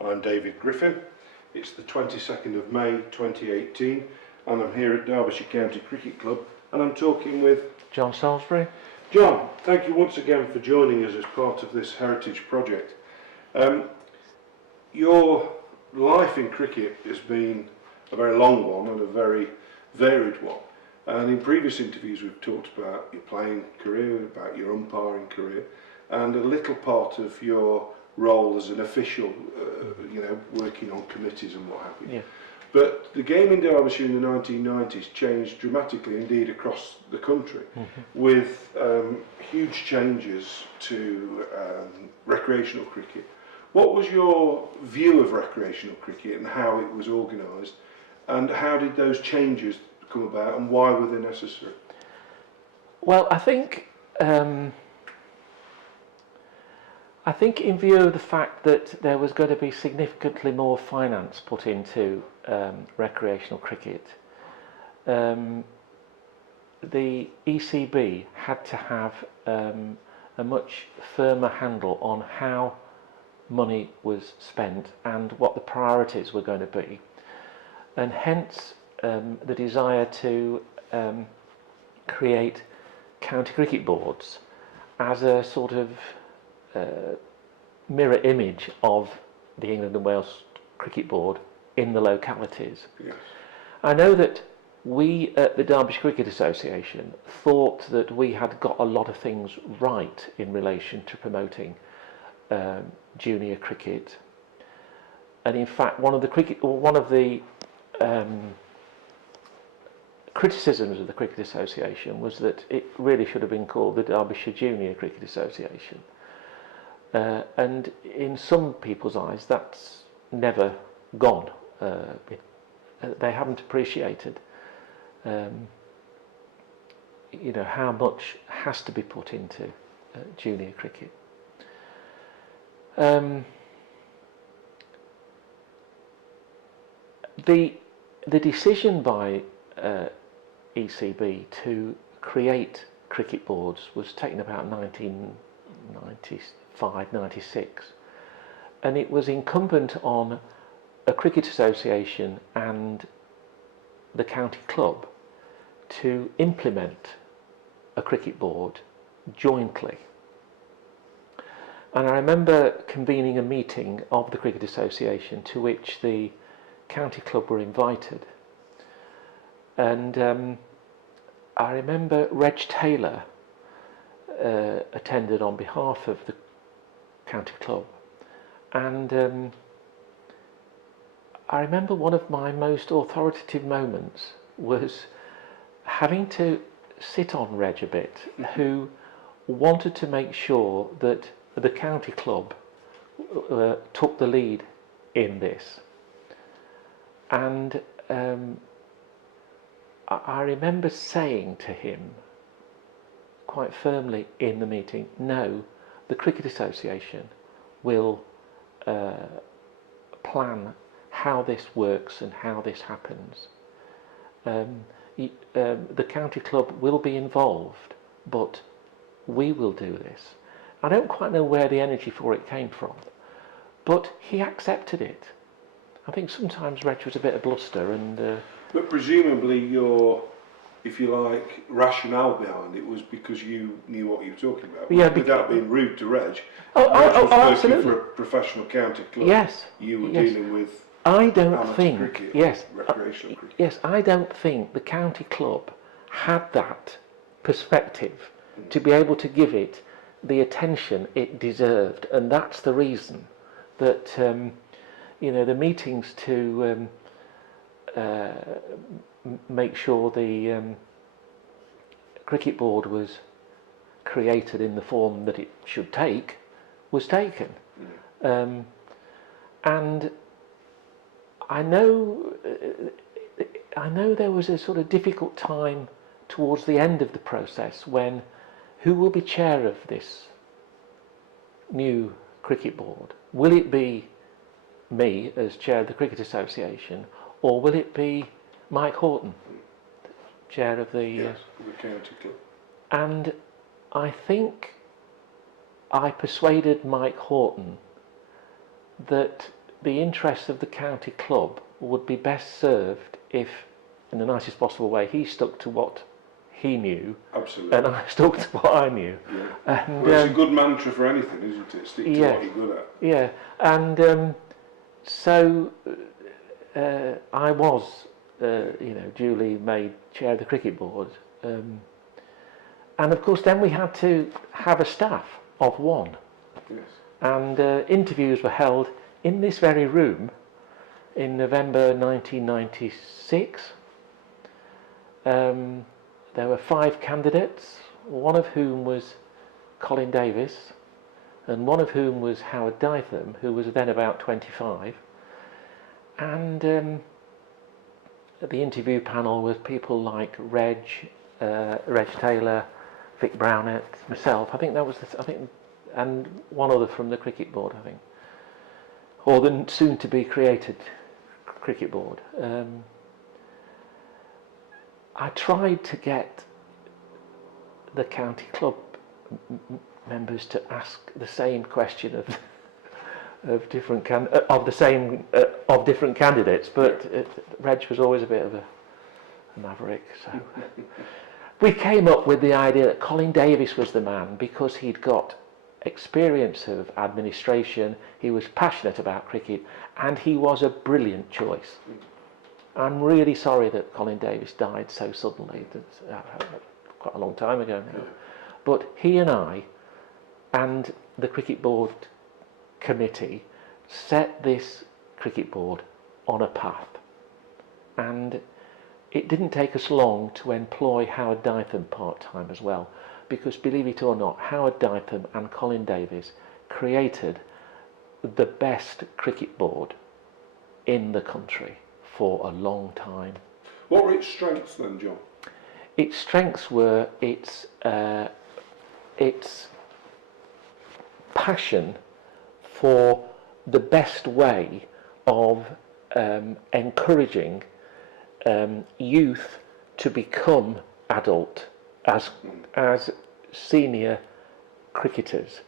I'm David Griffin. It's the 22nd of May 2018 and I'm here at Derbyshire County Cricket Club and I'm talking with Jon Salisbury. Jon, thank you once again for joining us as part of this heritage project. Your life in cricket has been a very long one and a very varied one. And in previous interviews we've talked about your playing career, about your umpiring career, and a little part of your role as an official, working on committees and what have you. Yeah. But the game in Derbyshire in the 1990s changed dramatically indeed across the country, with huge changes to recreational cricket. What was your view of recreational cricket and how it was organised, and how did those changes come about and why were they necessary? Well, I think in view of the fact that there was going to be significantly more finance put into recreational cricket, the ECB had to have a much firmer handle on how money was spent and what the priorities were going to be, and hence the desire to create county cricket boards as a sort of mirror image of the England and Wales Cricket Board in the localities. Yes. I know that we at the Derbyshire Cricket Association thought that we had got a lot of things right in relation to promoting junior cricket, and in fact one of the criticisms of the Cricket Association was that it really should have been called the Derbyshire Junior Cricket Association. And in some people's eyes that's never gone. They haven't appreciated how much has to be put into junior cricket. The decision by ECB to create cricket boards was taken about 1995-96, and it was incumbent on a cricket association and the county club to implement a cricket board jointly. And I remember convening a meeting of the cricket association to which the county club were invited, and I remember Reg Taylor attended on behalf of the county club, and I remember one of my most authoritative moments was having to sit on Reg a bit, who wanted to make sure that the county club took the lead in this. And I remember saying to him quite firmly in the meeting, no, the Cricket Association will plan how this works and how this happens. The county club will be involved, but we will do this. I don't quite know where the energy for it came from, but he accepted it. I think sometimes Reg was a bit of bluster, and But presumably your, if you like, rationale behind it was because you knew what you were talking about. Yeah, without being rude to Reg. Oh, Reg was working absolutely. for a professional county club. Yes. You were yes. dealing with I don't amateur think. cricket, Yes. recreational cricket. Yes, I don't think the county club had that perspective to be able to give it the attention it deserved, and that's the reason that the meetings to make sure the cricket board was created in the form that it should take was taken. And I know there was a sort of difficult time towards the end of the process when who will be chair of this new cricket board? Will it be me as chair of the Cricket Association, or will it be Mike Horton, chair of the county club? And I think I persuaded Mike Horton that the interests of the county club would be best served if, in the nicest possible way, he stuck to what he knew, Absolutely. and I stuck to what I knew. Yeah. And, well, it's a good mantra for anything, isn't it? Stick to what you're good at. Yeah, and so I was, duly made chair of the cricket board, and of course then we had to have a staff of one. Yes. And interviews were held in this very room in November 1996. There were 5 candidates, one of whom was Colin Davis, and one of whom was Howard Dytham, who was then about 25. And the interview panel was people like Reg Taylor, Vic Brownett, myself. I think that was and one other from the cricket board, I think, or the soon-to-be created cricket board. I tried to get the county club members to ask the same question of different candidates, but Reg was always a bit of a maverick. So we came up with the idea that Colin Davis was the man because he'd got experience of administration, he was passionate about cricket, and he was a brilliant choice. I'm really sorry that Colin Davis died so suddenly. That's quite a long time ago now. But he and I and the cricket board committee set this cricket board on a path, and it didn't take us long to employ Howard Dytham part-time as well, because believe it or not, Howard Dytham and Colin Davis created the best cricket board in the country for a long time. What were its strengths then, John? Its strengths were its passion for the best way of encouraging youth to become adult as senior cricketers.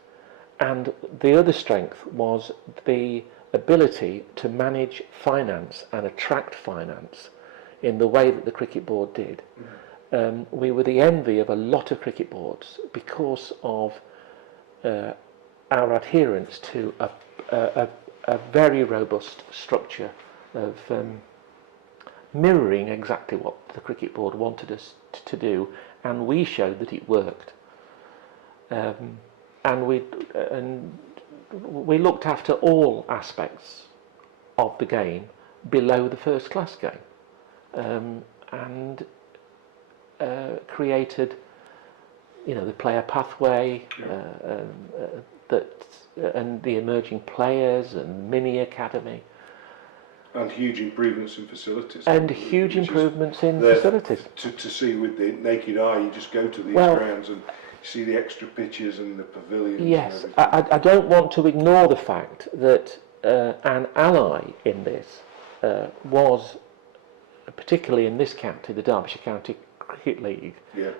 And the other strength was the ability to manage finance and attract finance in the way that the cricket board did. We were the envy of a lot of cricket boards because of our adherence to a very robust structure of mirroring exactly what the cricket board wanted us to do, and we showed that it worked. And we looked after all aspects of the game below the first class game, and created, the player pathway, and the emerging players and mini academy. And huge improvements in facilities. And huge improvements in facilities. To see with the naked eye, you just go to these grounds and see the extra pitches and the pavilions. Yes, I don't want to ignore the fact that an ally in this was, particularly in this county, the Derbyshire County Cricket League,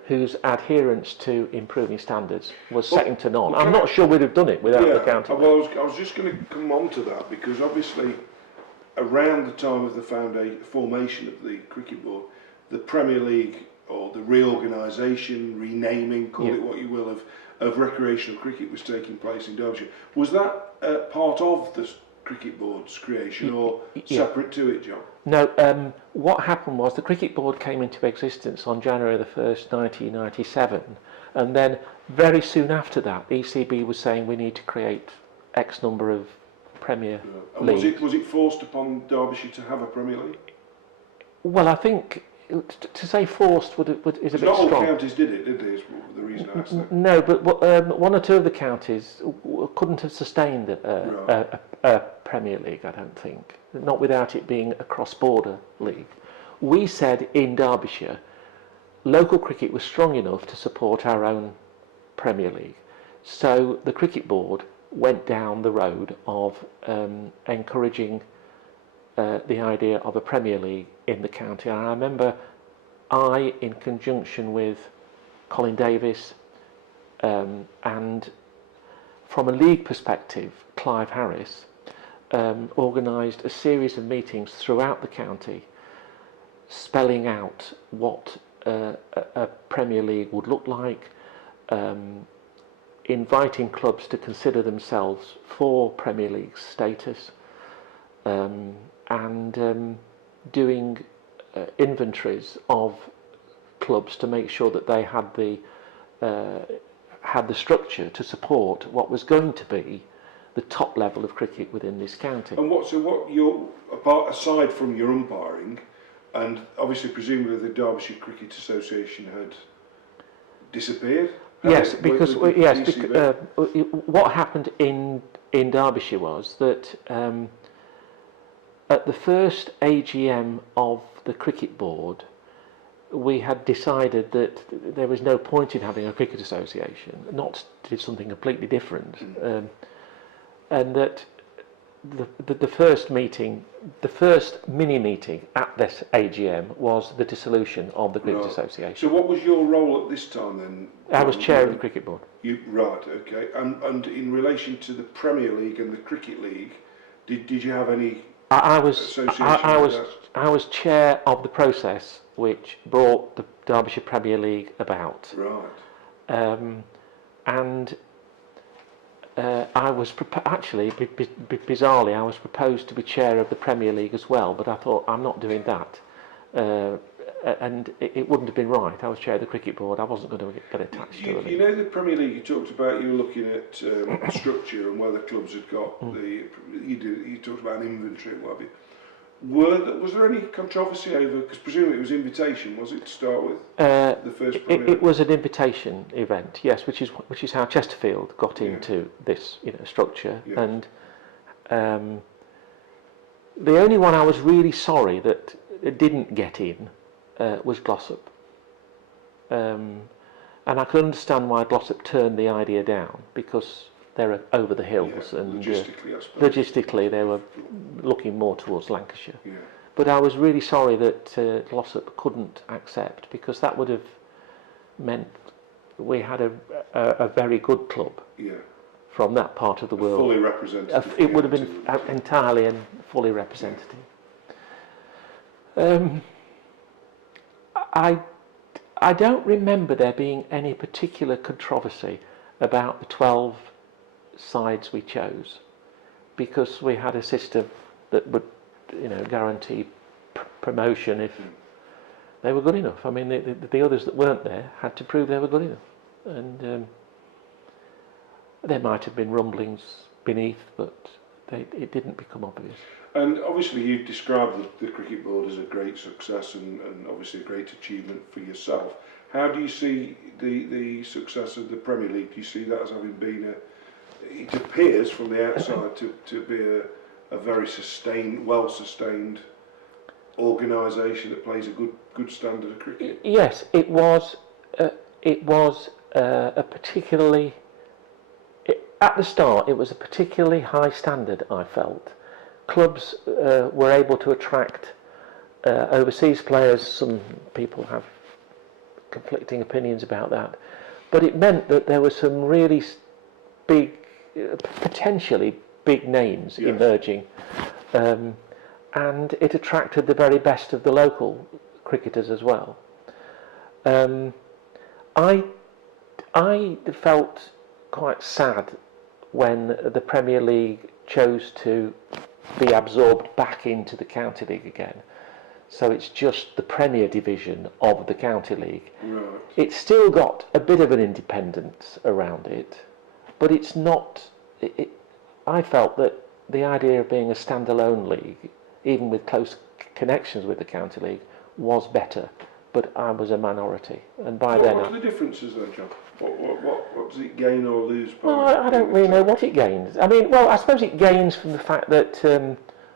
whose adherence to improving standards was second to none. I'm not sure we'd have done it without the county. Well, I was just going to come on to that, because obviously around the time of the formation of the cricket board, the Premier League, or the reorganisation, renaming, call it what you will, of recreational cricket was taking place in Derbyshire. Was that part of the cricket board's creation, or separate to it, John? No, what happened was the cricket board came into existence on January the 1st, 1997, and then very soon after that, the ECB was saying we need to create X number of Premier League. Was it forced upon Derbyshire to have a Premier League? Well, I think to say forced is a bit strong. Not all counties did it, did they? Is the reason I asked that. No, but one or two of the counties couldn't have sustained a Premier League, I don't think. Not without it being a cross-border league. We said in Derbyshire, local cricket was strong enough to support our own Premier League. So the cricket board went down the road of encouraging the idea of a Premier League in the county. And I remember in conjunction with Colin Davis and from a league perspective, Clive Harris, organised a series of meetings throughout the county, spelling out what a Premier League would look like, inviting clubs to consider themselves for Premier League status, and doing inventories of clubs to make sure that they had the structure to support what was going to be the top level of cricket within this county. And what aside from your umpiring, and obviously presumably the Derbyshire Cricket Association had disappeared? Yes, because what happened in Derbyshire was that at the first AGM of the Cricket Board, we had decided that there was no point in having a cricket association, not to do something completely different, and that the first meeting, the first mini meeting at this AGM was the dissolution of the Cricket Association. So what was your role at this time then? I was chair of the Cricket Board. Okay. And in relation to the Premier League and the Cricket League, did you have any association with that? I was chair of the process which brought the Derbyshire Premier League about. Right. And I was actually, bizarrely, I was proposed to be chair of the Premier League as well, but I thought, I'm not doing that. And it wouldn't have been right. I was chair of the Cricket Board. I wasn't going to get attached to it. You know the Premier League, you talked about, you were looking at structure and whether clubs had got you talked about an inventory and what have you. Was there any controversy over, because presumably it was invitation, was it, to start with? The first Premier League? It was an invitation event, yes, which is how Chesterfield got into this structure. Yeah. And the only one I was really sorry that it didn't get in was Glossop. And I could understand why Glossop turned the idea down, because they're over the hills, and logistically, I suppose. Logistically they were looking more towards Lancashire. Yeah. But I was really sorry that Glossop couldn't accept, because that would have meant we had a very good club from that part of the world. Fully representative. It would have been entirely and fully representative. I don't remember there being any particular controversy about the 12 sides we chose, because we had a system that would guarantee promotion if they were good enough. I mean, the others that weren't there had to prove they were good enough, and there might have been rumblings beneath, but it didn't become obvious. And obviously you've described the Cricket Board as a great success and obviously a great achievement for yourself. How do you see the success of the Premier League? Do you see that as having been it appears from the outside to be a very well-sustained organisation that plays a good standard of cricket? Yes, it was a particularly, at the start, it was a particularly high standard, I felt. Clubs were able to attract overseas players. Some people have conflicting opinions about that, but it meant that there were some really big, potentially big names emerging, and it attracted the very best of the local cricketers as well. I felt quite sad when the Premier League chose to be absorbed back into the County League again. So it's just the Premier Division of the County League. Right. It's still got a bit of an independence around it, but it's not. I felt that the idea of being a standalone league, even with close connections with the County League, was better. But I was a minority, and by then. What are the differences then, John? What does it gain or lose? Well, I don't really know what it gains. I mean, I suppose it gains from the fact that,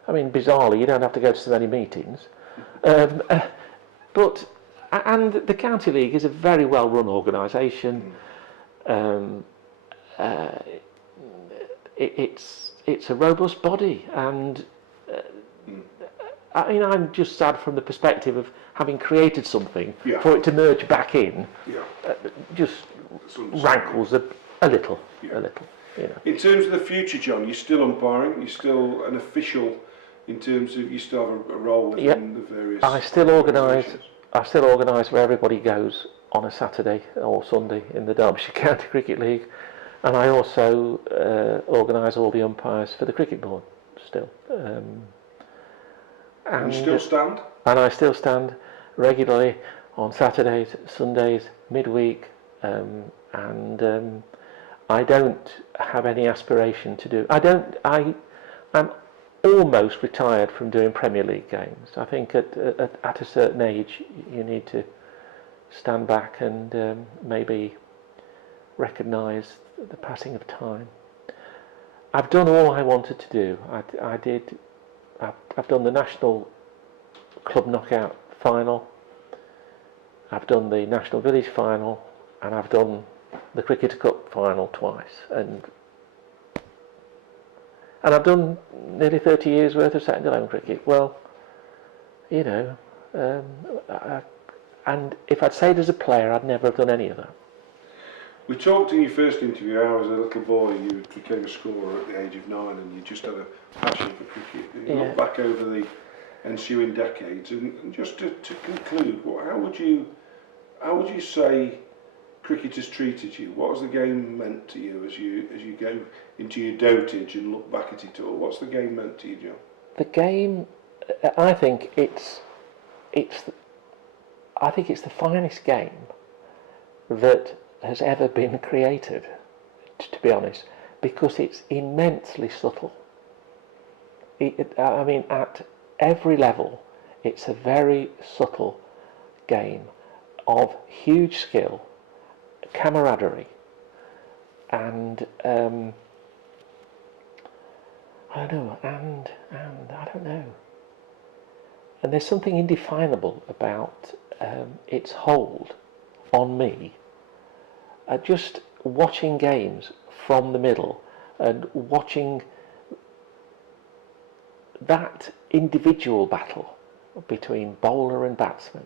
bizarrely, you don't have to go to so many meetings. But the County League is a very well-run organisation. It's a robust body, and I'm just sad from the perspective of having created something for it to merge back in. Just rankles a little. You know. In terms of the future, John, you're still umpiring, you're still an official in terms of you still have a role within the various... I still organise where everybody goes on a Saturday or Sunday in the Derbyshire County Cricket League, and I also organise all the umpires for the Cricket Board still. And you still stand? And I still stand regularly on Saturdays, Sundays, midweek, and I don't have any aspiration to do... I'm almost retired from doing Premier League games. I think at a certain age you need to stand back and maybe recognise the passing of time. I've done all I wanted to do. I've done the National Club Knockout Final, I've done the National Village Final, and I've done the Cricketer Cup Final twice, and I've done nearly 30 years worth of second 11 cricket. Well, you know, and if I'd stayed as a player, I'd never have done any of that. We talked in your first interview how as a little boy you became a scorer at the age of 9 and you just had a passion for cricket. And you look back over the ensuing decades, and just to conclude, how would you say cricket has treated you? What has the game meant to you as you go into your dotage and look back at it all? What's the game meant to you, John? The game, I think it's the finest game that has ever been created, to be honest, because it's immensely subtle. I mean, at every level, it's a very subtle game of huge skill, camaraderie, and I don't know. And there's something indefinable about its hold on me. Just watching games from the middle and watching that individual battle between bowler and batsman,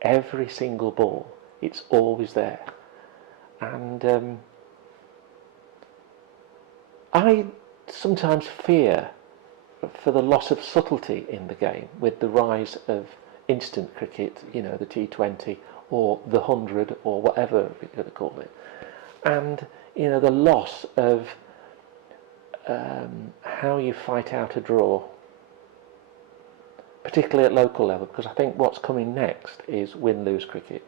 every single ball, it's always there. And I sometimes fear for the loss of subtlety in the game with the rise of instant cricket, you know, the T20 or the 100 or whatever you're going to call it, and you know, the loss of how you fight out a draw, particularly at local level, because I think what's coming next is win-lose cricket.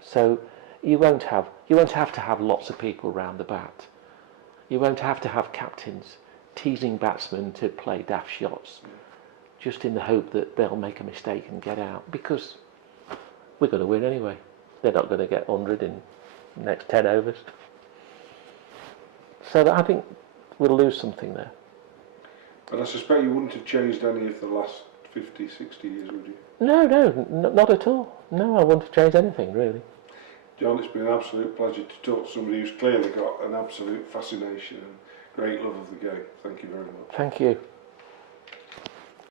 So you won't have to have lots of people round the bat. You won't have to have captains teasing batsmen to play daft shots just in the hope that they'll make a mistake and get out, because we're going to win anyway. They're not going to get 100 in the next 10 overs. So I think we'll lose something there. And I suspect you wouldn't have changed any of the last 50, 60 years, would you? No, not at all. No, I wouldn't have changed anything, really. John, it's been an absolute pleasure to talk to somebody who's clearly got an absolute fascination and great love of the game. Thank you very much. Thank you.